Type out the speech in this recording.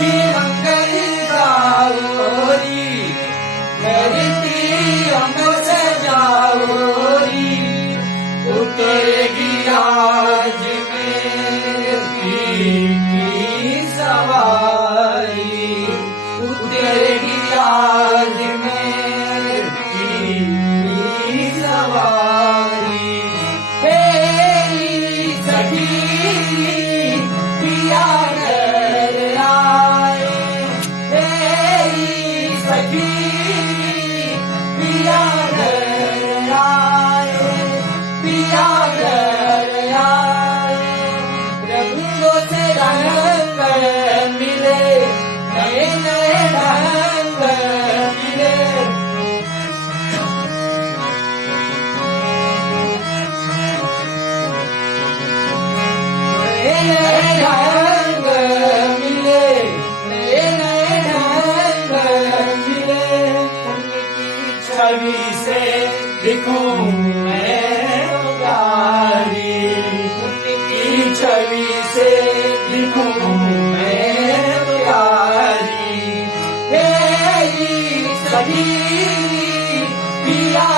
की मंगल गाओरी, धरती अम्बर सजाओरी, उतरेगी आज मेरी की सवारी, उतरेगी आज मेरी की सवारी। हे सखी पिया घर आए, हे सखी पिया घर आए, पिया घर आए। रंगों से रंग मिले, नए नए ढंग मिले, नए नए ढंग मिले, नए नए ढंग मिले। उनकी छवि से दिखूं मैं तो प्यारी, उनकी छवि से दिखूं मैं तो प्यारी। हे सखी पिया